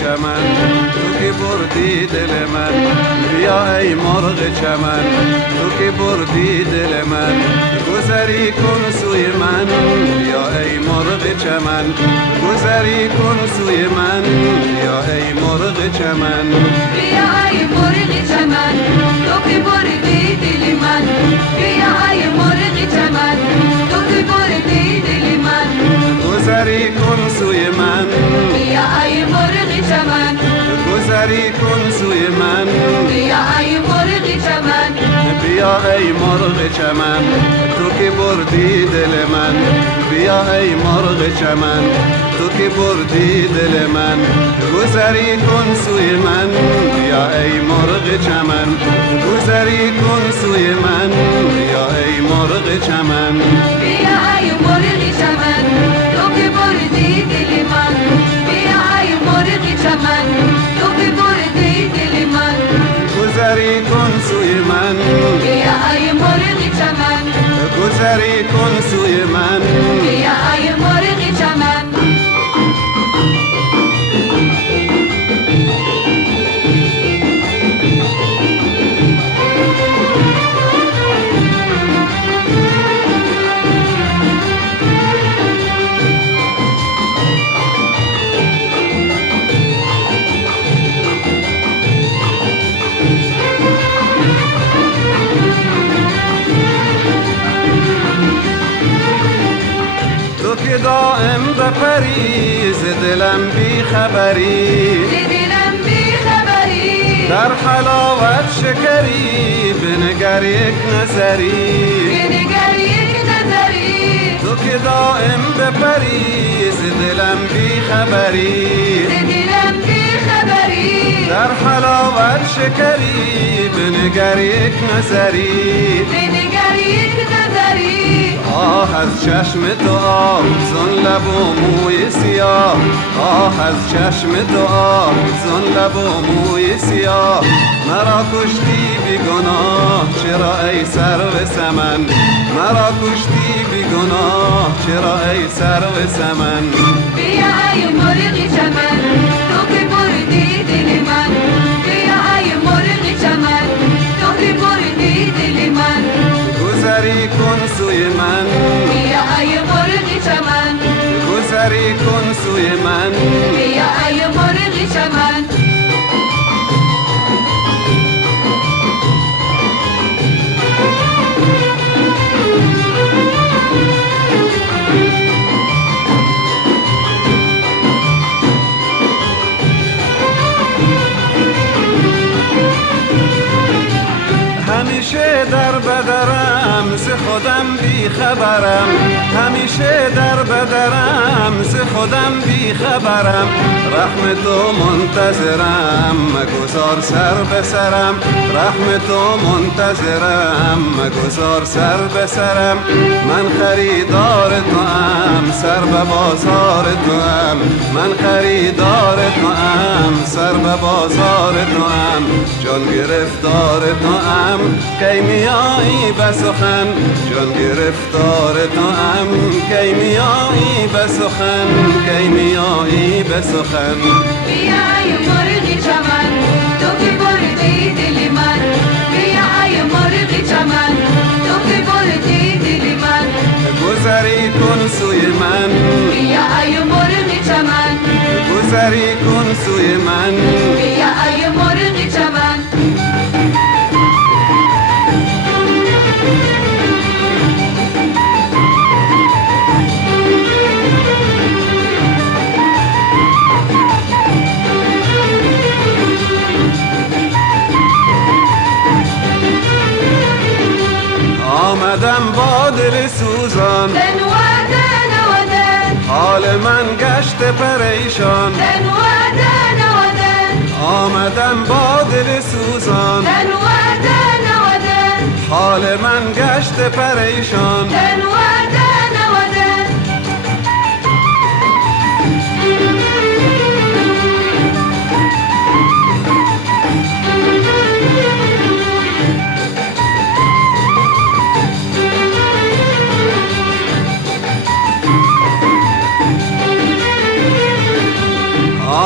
چمن، تو که بردی دل من. بیا ای مرغ چمن، تو که بردی دل من. گذری کن سوی من، بیا ای مرغ چمن. گذری کن سوی من، بیا ای مرغ چمن. بیا ای مرغ چمن، تو که بردی دل من. بیا ای مرغ چمن، تو که بردی دل من. گذری کن سوی من، بیا ای مرغ چمن. گذری کن سوی من. بیا ای مرغ چمن. بیا ای مرغ چمن، تو که بردی دل من. بیا ای مرغ چمن، تو که بردی دل من. گذری کن سوی من، بیا ای مرغ چمن. گذری کن سوی من، بیا ای مرغ چمن. بیا ای مرغ چمن، تو که بردی دل من. بیا ای مرغ چمن، تو که بردی دل من. گذری کن سوی من، بیا ای مرغ چمن. گذری کن سوی من. بیا ای مرغ چمن. تو که دائم بپری ز دلم بی خبری. دلم بی خبری، در حلاوت شکری بنگر یک نظری. بنگر یک نظری. تو که دائم بپری ز دلم بی خبری. دلم بی خبری، در حلاوت شکری بنگر یک نظری. بنگر یک نظری. آه از چشم تو آب زن لب و موی سیاه. آه از چشم تو آب زن لب و موی سیاه. مرا کشتی بی گناه چرا ای سرو سمن. مرا کشتی بی گناه چرا ای سرو سمن. بیا ای مرغ چمن، تو که بردی دل من. بیا ای مرغ چمن، تو که بردی دل من. گذری کن سوی من، بیا ای مرغ چمن. گذری کن سوی من. بیا ای مرغ چمن. همیشه در بدرم ز خودم بی خبرم. همیشه در بدرم ز خودم بی خبرم. رحم تو منتظرم مگذار سر به سرم. رحم تو منتظرم مگذار سر به سرم. من خریدار تو ام سر به بازار تو ام. من خریدار تو ام سر به بازار تو ام. جان گرفتار تو ام کی میایی به سخن. جان گرفتار تو ام کی میایی به سخن. کی میایی به سخن. بیا ای مرغ چمن، تو که بردی دل من. بیا ای مرغ چمن، تو که بردی دل من. گذری کن سوی من، بیا ای مرغ چمن. گذری کن سوی من. بیا ای مرغ چمن. آمدم با دل سوزان، دن ودن ودن. حال من گشت پریشان. دن ودن ودن. آمدم با دل سوزان، دن ودن ودن. حال من گشت پریشان. دن ودن ودن.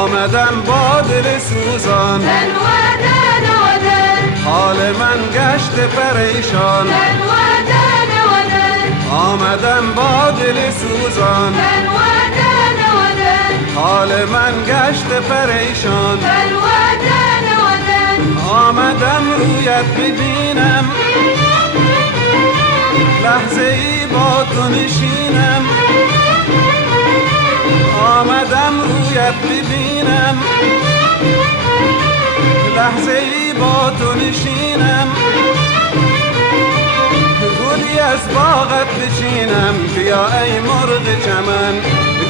آمدم با با دل سوزان دل ودن ودن حال من گشت پریشان دل ودن ودن آمدم با دل سوزان دل ودن ودن حال من گشت پریشان دل ودن ودن آمدم رویت ببینم لحظه ای با تو نشینم آمدم رویت ببینم لحظه ای با تو نشینم گلی از باغت بچینم بیا ای مرغ چمن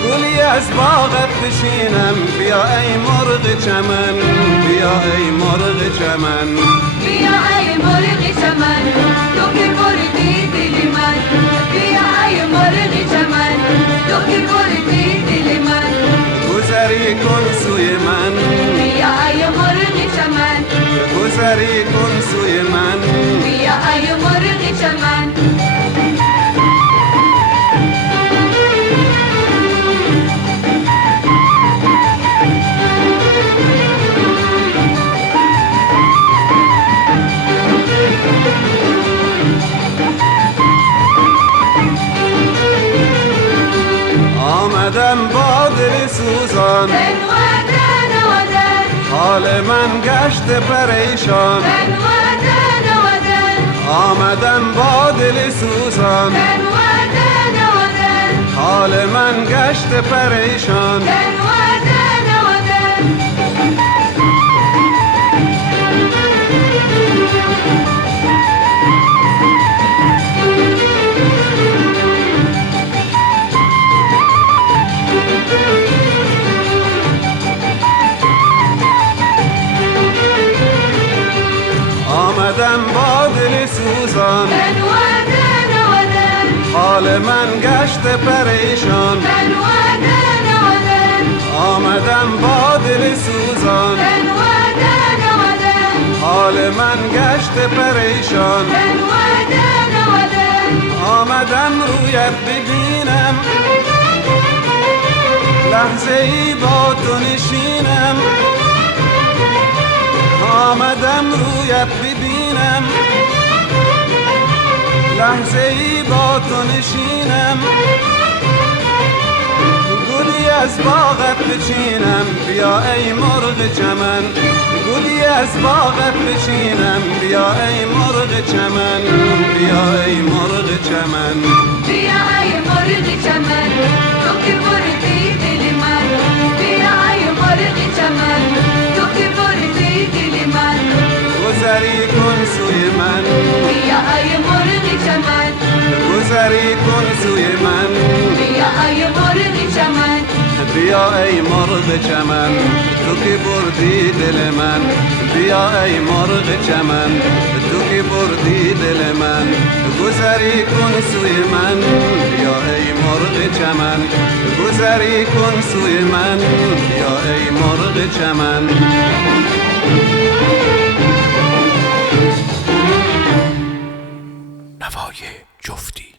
گلی از باغت بچینم بیا ای مرغ چمن بیا ای مرغ چمن بیا ای مرغ چمن تو که بردی دل من بیا ای مرغ چمن تو که بردی دل من گذری کن سوی من بیا ای مرغ چمن گذری کن سوی من بیا ای مرغ چمن آمدم با دل سوزان دل ودن ودن حال من گشت پریشان دل ودن ودن آمدم با دل سوزان دل ودن ودن حال من گشت پریشان دل ودن ودن آمدم با دل سوزان دل ودن ودن حال من گشت پریشان دل ودن ودن آمدم با دل سوزان دل ودن ودن حال من گشت پریشان دل ودن ودن آمدم رویت ببینم لحظه ای با تو نشینم آمدم رویت ببینم لحظه ای با تو نشینم گلی از باغت بچینم بیا ای مرغ چمن گلی از باغت بچینم بیا ای مرغ چمن بیا ای مرغ چمن بیا ای مرغ چمن تو که بردی دل من بیا ای مرغ چمن تو که بردی دل من گذری کن سوی من بیا ای مرغ چمن گذری کن سوی من بیا ای مرغ چمن بیا ای مرغ چمن تو که بردی دل من بیا ای مرغ چمن تو که بردی دل من گذری کن سوی من بیا ای مرغ چمن گذری کن سوی من بیا ای مرغ چمن نوای جفتی